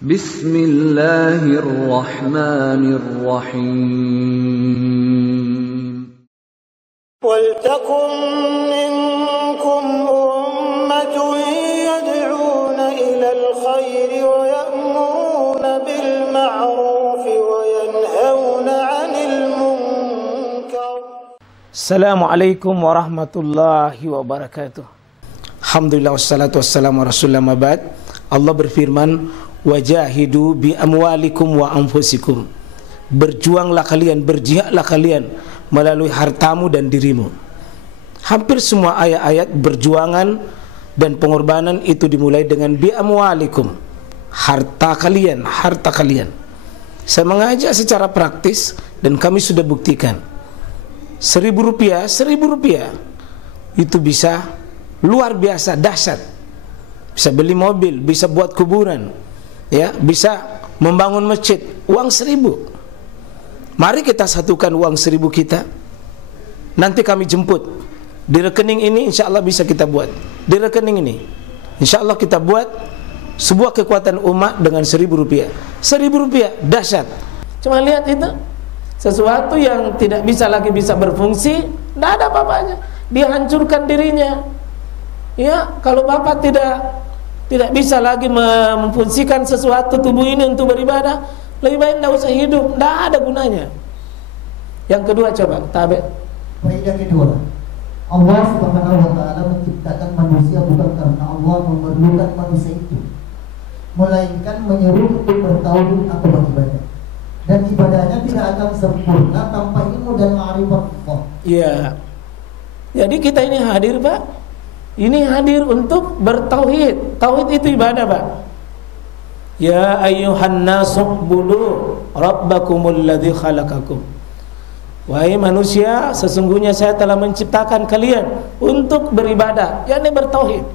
Bismillahirrahmanirrahim. Waltakum minkum ummatun yad'una ilal khairi wa ya'muruna bil ma'ruf wa yanhauna 'anil munkar. Assalamualaikum warahmatullahi wabarakatuh. Alhamdulillah wassalatu wassalamu ala rasulillah mabad. Allah berfirman, wajahidu bi amwalikum wa anfusikum. Berjuanglah kalian, berjihadlah kalian melalui hartamu dan dirimu. Hampir semua ayat-ayat berjuangan dan pengorbanan itu dimulai dengan bi amwalikum, harta kalian, harta kalian. Saya mengajak secara praktis dan kami sudah buktikan. Rp1.000 itu bisa luar biasa dahsyat. Bisa beli mobil, bisa buat kuburan, ya, bisa membangun masjid. Uang 1.000. Mari kita satukan uang 1.000 kita. Nanti kami jemput di rekening ini, insya Allah bisa kita buat. Di rekening ini, insya Allah kita buat sebuah kekuatan umat dengan Rp1.000. Rp1.000 dahsyat. Cuma lihat itu, sesuatu yang tidak bisa lagi bisa berfungsi, tidak ada apa-apanya. Dia hancurkan dirinya. Ya, kalau Bapak tidak bisa lagi memfungsikan sesuatu tubuh ini untuk beribadah, lebih baik tidak usah hidup, tidak ada gunanya. Yang kedua, coba tabe. Faedah kedua, Allah Subhanahu wa taala menciptakan manusia bukan karena Allah memerlukan manusia itu, melainkan menyeru untuk bertauhid atau beribadah. Dan ibadahnya tidak akan sempurna tanpa ilmu dan ma'rifat Allah. Iya. Jadi kita ini hadir, Pak. Ini hadir untuk bertauhid. Tauhid itu ibadah, Pak. Ya ayyuhan nasu'budu rabbakumul ladzi khalaqakum. Wahai manusia, sesungguhnya saya telah menciptakan kalian untuk beribadah, yakni bertauhid.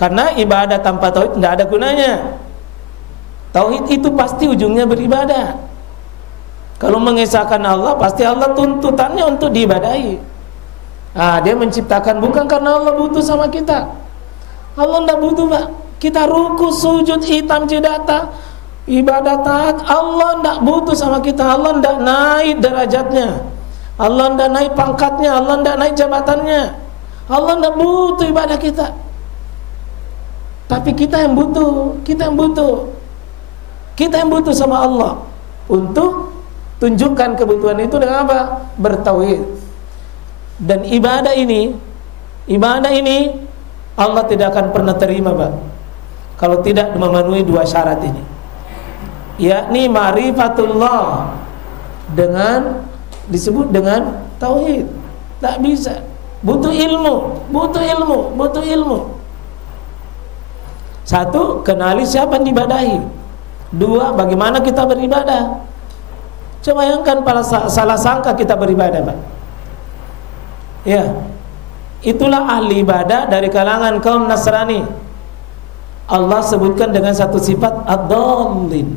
Karena ibadah tanpa tauhid tidak ada gunanya. Tauhid itu pasti ujungnya beribadah. Kalau mengesahkan Allah, pasti Allah tuntutannya untuk diibadahi. Dia menciptakan bukan karena Allah butuh sama kita. Allah tidak butuh, Pak. Kita ruku, sujud, hitam, cidata, ibadah taat. Allah tidak butuh sama kita. Allah tidak naik derajatnya. Allah tidak naik pangkatnya. Allah tidak naik jabatannya. Allah tidak butuh ibadah kita. Tapi kita yang butuh. Kita yang butuh. Kita yang butuh sama Allah. Untuk tunjukkan kebutuhan itu dengan apa? Bertauhid. Dan ibadah ini Allah tidak akan pernah terima, Pak, kalau tidak memenuhi dua syarat ini, yakni ma'rifatullah disebut dengan tauhid. Tak bisa, butuh ilmu. Satu, kenali siapa yang diibadahi. Dua, bagaimana kita beribadah. Coba bayangkan salah sangka kita beribadah, Pak. Ya, itulah ahli ibadah dari kalangan kaum Nasrani. Allah sebutkan dengan satu sifat ad-dallin,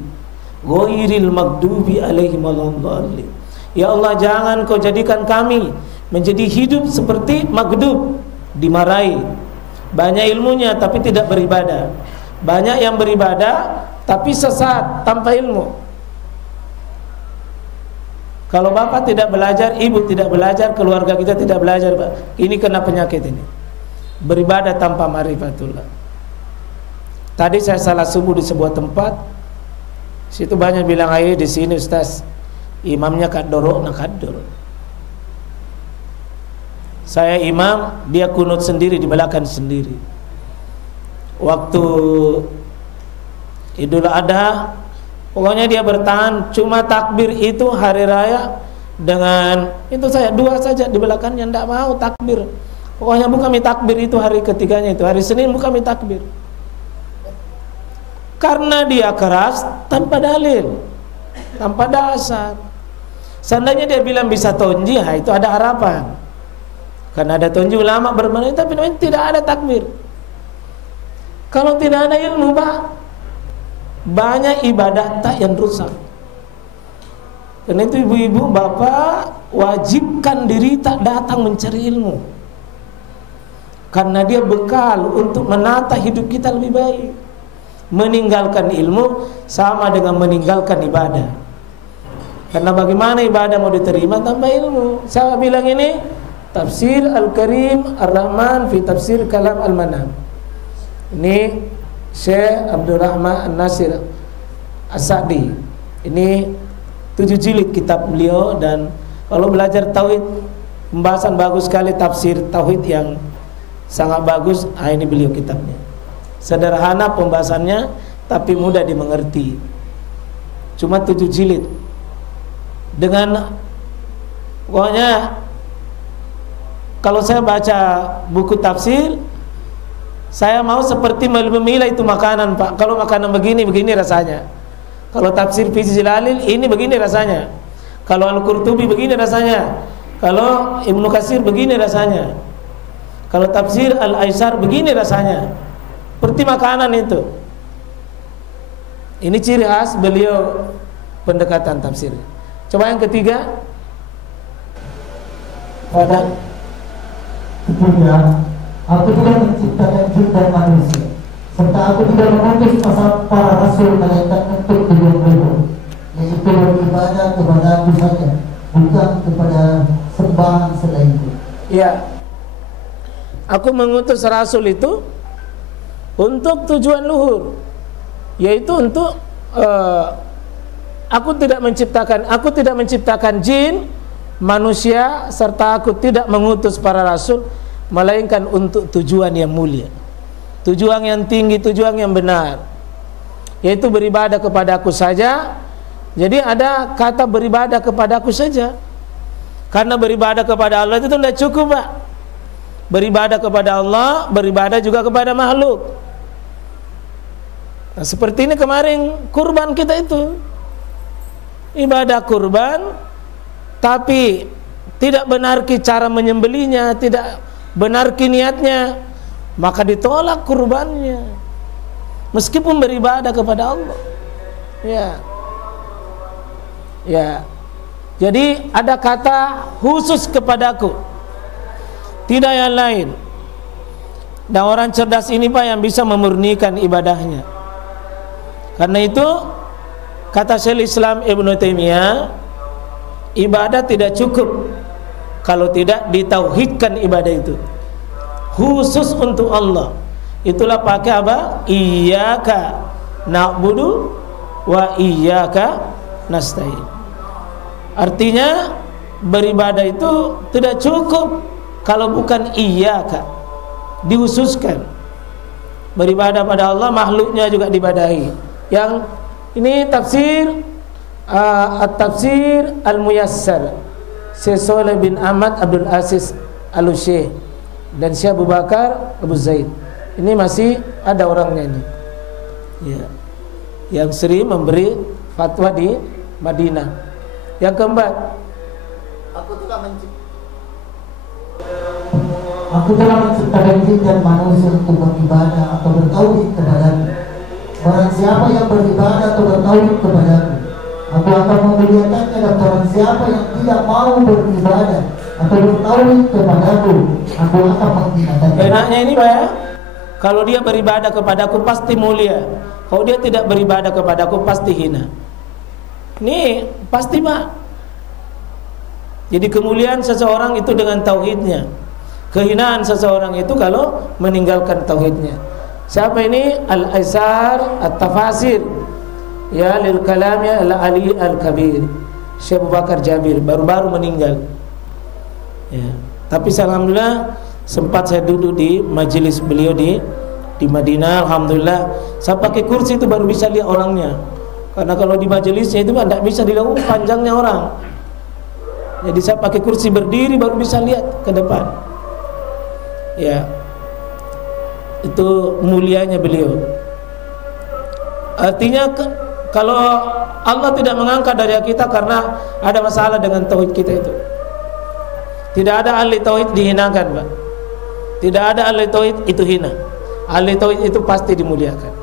ghairil maghdubi alaihim waladdallin. Ya Allah, jangan kau jadikan kami menjadi hidup seperti maghdub, dimarahi. Banyak ilmunya tapi tidak beribadah. Banyak yang beribadah tapi sesat tanpa ilmu. Kalau bapak tidak belajar, ibu tidak belajar, keluarga kita tidak belajar, Pak, ini kena penyakit ini. Beribadah tanpa ma'rifatullah. Tadi saya salat subuh di sebuah tempat. Situ banyak bilang, ayo di sini Ustaz, imamnya kadoro nak kador. Saya imam, dia kunut sendiri di belakang sendiri. Waktu Idul Adha, pokoknya dia bertahan, cuma takbir itu hari raya dengan itu saya dua saja di belakangnya, tidak mau takbir. Pokoknya bukan kami takbir itu hari ketiganya, itu hari Senin bukan kami takbir. Karena dia keras tanpa dalil, tanpa dasar. Seandainya dia bilang bisa tonji, itu ada harapan. Karena ada tonji ulama bermain, tapi tidak ada takbir. Kalau tidak ada ilmu, Pak, banyak ibadah tak yang rusak. Karena itu ibu-ibu, bapak wajibkan diri tak datang mencari ilmu. Karena dia bekal untuk menata hidup kita lebih baik. Meninggalkan ilmu sama dengan meninggalkan ibadah. Karena bagaimana ibadah mau diterima tanpa ilmu? Saya bilang ini Tafsir Al-Karim Ar-Rahman fi Tafsir Kalam Al-Manam. Ini Syekh Abdurrahman An-Nasir As-Sa'di. Ini 7 jilid kitab beliau, dan kalau belajar tauhid, pembahasan bagus sekali, tafsir tauhid yang sangat bagus. Ini beliau kitabnya. Sederhana pembahasannya tapi mudah dimengerti. Cuma 7 jilid. Dengan pokoknya kalau saya baca buku tafsir, saya mau seperti memilah itu makanan, Pak. Kalau makanan begini rasanya. Kalau tafsir Fi Zilalil ini begini rasanya. Kalau Al-Qurtubi begini rasanya. Kalau Ibnu Katsir begini rasanya. Kalau tafsir Al-Aisar begini rasanya. Seperti makanan itu. Ini ciri khas beliau pendekatan tafsir. Coba yang ketiga. Pada ketiga, aku tidak menciptakan jin dan manusia, serta aku tidak mengutus para rasul melainkan untuk tujuan, yaitu beribadah kepada aku saja, bukan kepada sembahan selainku. Ya, aku mengutus rasul itu untuk tujuan luhur, yaitu untuk aku tidak menciptakan jin, manusia, serta aku tidak mengutus para rasul melainkan untuk tujuan yang mulia, tujuan yang tinggi, tujuan yang benar, yaitu beribadah kepada aku saja. Jadi ada kata beribadah kepada aku saja, karena beribadah kepada Allah itu tidak cukup, Pak. Beribadah kepada Allah, beribadah juga kepada makhluk. Nah, seperti ini kemarin kurban kita itu ibadah kurban, tapi tidak benar cara menyembelinya, tidak benar niatnya, maka ditolak kurbannya, meskipun beribadah kepada Allah. Ya. Jadi ada kata khusus kepadaku, tidak yang lain. Dan orang cerdas ini, Pak, yang bisa memurnikan ibadahnya. Karena itu kata Syaikhul Islam Ibnu Taimiyah, ibadah tidak cukup kalau tidak ditauhidkan ibadah itu khusus untuk Allah. Itulah pakai apa? Iyyaka na'budu wa iyyaka nasta'in. Artinya beribadah itu tidak cukup kalau bukan iyyaka, dihususkan. Beribadah pada Allah, makhluknya juga dibadahi. Yang ini tafsir At-Tafsir Al-Muyassar Syekh Shalih bin Ahmad Abdul Aziz Al-Syekh dan Syekh Abu Bakar Abu Zaid. Ini masih ada orangnya ini. Ya. Yang sering memberi fatwa di Madinah. Yang keempat, aku telah menciptakan jin dan manusia untuk beribadah atau bertauhid kepadaku. Barang siapa yang beribadah atau bertauhid kepadaku, aku akan memuliakannya, dan barang siapa yang tidak mau beribadah atau bertauhid kepadaku, aku akan menghinakannya. Enaknya ini, Pak, ya? Kalau dia beribadah kepadaku pasti mulia. Kalau dia tidak beribadah kepadaku pasti hina. Ini pasti, Pak. Jadi kemuliaan seseorang itu dengan tauhidnya. Kehinaan seseorang itu kalau meninggalkan tauhidnya. Siapa ini? Al-Aisar At-Tafasir ya lil kalamnya Al-Ali Al-Kabir, Syekh Abu Bakar Jabir, baru-baru meninggal. Ya. Tapi alhamdulillah sempat saya duduk di majelis beliau di Madinah. Alhamdulillah saya pakai kursi itu baru bisa lihat orangnya. Karena kalau di majelisnya itu tidak bisa dilihat panjangnya orang. Jadi saya pakai kursi berdiri baru bisa lihat ke depan. Ya, itu mulianya beliau. Artinya kalau Allah tidak mengangkat dari kita karena ada masalah dengan tauhid kita itu. Tidak ada ahli tauhid dihinakan, Pak. Tidak ada ahli tauhid itu hina. Ahli tauhid itu pasti dimuliakan.